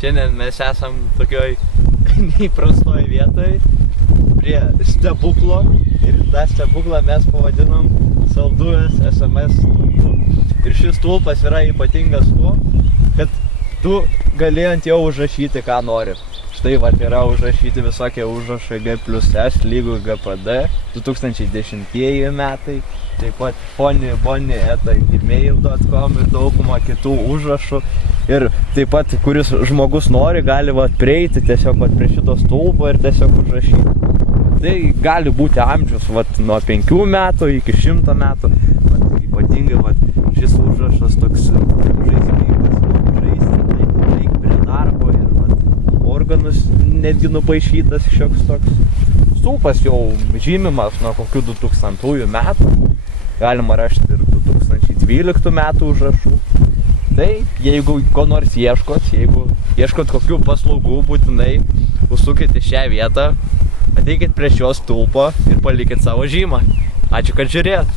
Šiandien mes esam tokioj neįprastoj vietoj prie stebuklo ir tą stebuklą mes pavadinom salduvės SMS stulpu. Ir šis stulpas yra ypatingas tuo, kad tu gali ant jo užrašyti ką nori. Štai vat yra užrašyti visokie užrašai G+S lygu GPD 2010 metai, taip pat funny@gmail.com ir dauguma kitų užrašų. Ir taip pat, kuris žmogus nori, gali vat prieiti tiesiog vat prie šito stulpo ir tiesiog užrašyti. Tai gali būti amžius vat nuo 5 metų iki 100 metų. Vat, ypatingai vat šis užrašas toks žaismingas, žaisti, tai prie darbo ir vat organus netgi nupaišytas šioks toks. Stulpas jau žymimas nuo kokių 2000 metų. Galima rašti ir 2012 metų užrašų. Tai jeigu ko nors ieškot, jeigu ieškot kokių paslaugų, būtinai užsukite šią vietą, ateikit prie šio stulpo ir palikit savo žymą. Ačiū, kad žiūrėjot.